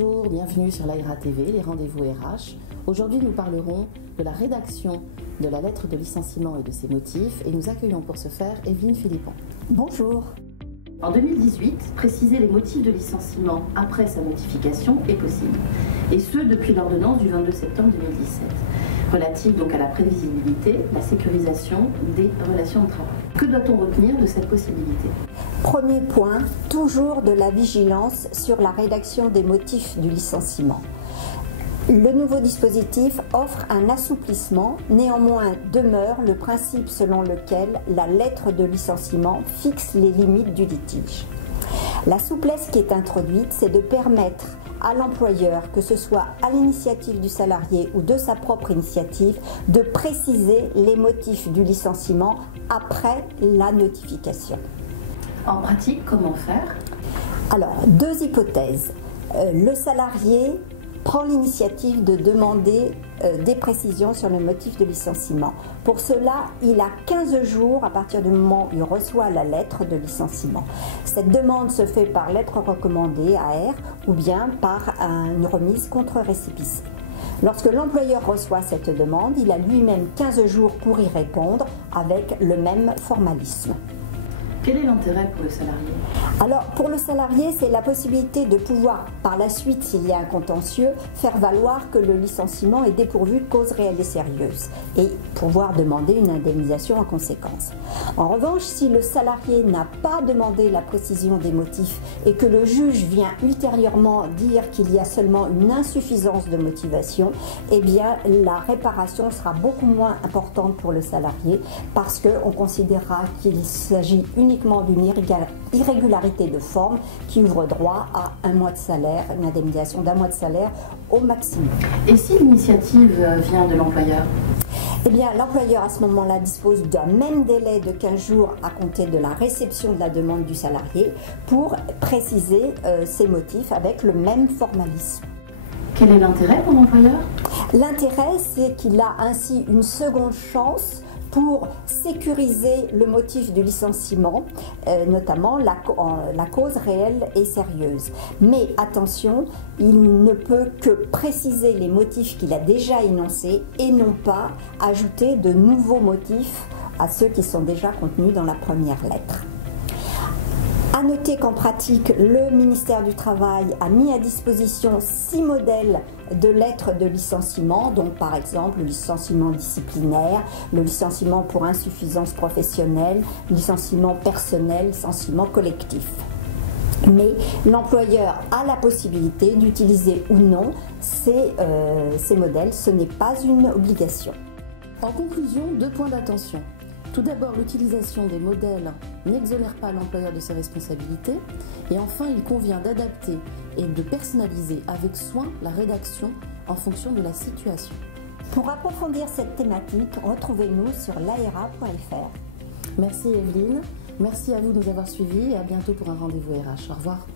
Bonjour, bienvenue sur l'AERA TV, les rendez-vous RH. Aujourd'hui, nous parlerons de la rédaction de la lettre de licenciement et de ses motifs et nous accueillons pour ce faire Evelyne Philippon. Bonjour. En 2018, préciser les motifs de licenciement après sa notification est possible, et ce depuis l'ordonnance du 22 septembre 2017, relative donc à la prévisibilité, la sécurisation des relations de travail. Que doit-on retenir de cette possibilité? Premier point, toujours de la vigilance sur la rédaction des motifs du licenciement. Le nouveau dispositif offre un assouplissement, néanmoins demeure le principe selon lequel la lettre de licenciement fixe les limites du litige. La souplesse qui est introduite, c'est de permettre à l'employeur, que ce soit à l'initiative du salarié ou de sa propre initiative, de préciser les motifs du licenciement après la notification. En pratique, comment faire? Alors, deux hypothèses. Le salarié prend l'initiative de demander des précisions sur le motif de licenciement. Pour cela, il a 15 jours à partir du moment où il reçoit la lettre de licenciement. Cette demande se fait par lettre recommandée AR ou bien par une remise contre récépissé. Lorsque l'employeur reçoit cette demande, il a lui-même 15 jours pour y répondre avec le même formalisme. Quel est l'intérêt pour le salarié? Alors, pour le salarié, c'est la possibilité de pouvoir, par la suite, s'il y a un contentieux, faire valoir que le licenciement est dépourvu de cause réelle et sérieuse et pouvoir demander une indemnisation en conséquence. En revanche, si le salarié n'a pas demandé la précision des motifs et que le juge vient ultérieurement dire qu'il y a seulement une insuffisance de motivation, eh bien, la réparation sera beaucoup moins importante pour le salarié parce qu'on considérera qu'il s'agit uniquement d'une irrégularité de forme qui ouvre droit à un mois de salaire, une indemnisation d'un mois de salaire au maximum. Et si l'initiative vient de l'employeur? Eh bien, l'employeur à ce moment-là dispose d'un même délai de 15 jours à compter de la réception de la demande du salarié pour préciser ses motifs avec le même formalisme. Quel est l'intérêt pour l'employeur? L'intérêt, c'est qu'il a ainsi une seconde chance pour sécuriser le motif du licenciement, notamment la cause réelle et sérieuse. Mais attention, il ne peut que préciser les motifs qu'il a déjà énoncés et non pas ajouter de nouveaux motifs à ceux qui sont déjà contenus dans la première lettre. À noter qu'en pratique, le ministère du Travail a mis à disposition 6 modèles de lettres de licenciement, donc par exemple le licenciement disciplinaire, le licenciement pour insuffisance professionnelle, licenciement personnel, licenciement collectif. Mais l'employeur a la possibilité d'utiliser ou non ces modèles, ce n'est pas une obligation. En conclusion, 2 points d'attention. Tout d'abord, l'utilisation des modèles n'exonère pas l'employeur de ses responsabilités. Et enfin, il convient d'adapter et de personnaliser avec soin la rédaction en fonction de la situation. Pour approfondir cette thématique, retrouvez-nous sur laera.fr. Merci Evelyne, merci à vous de nous avoir suivis et à bientôt pour un rendez-vous RH. Au revoir.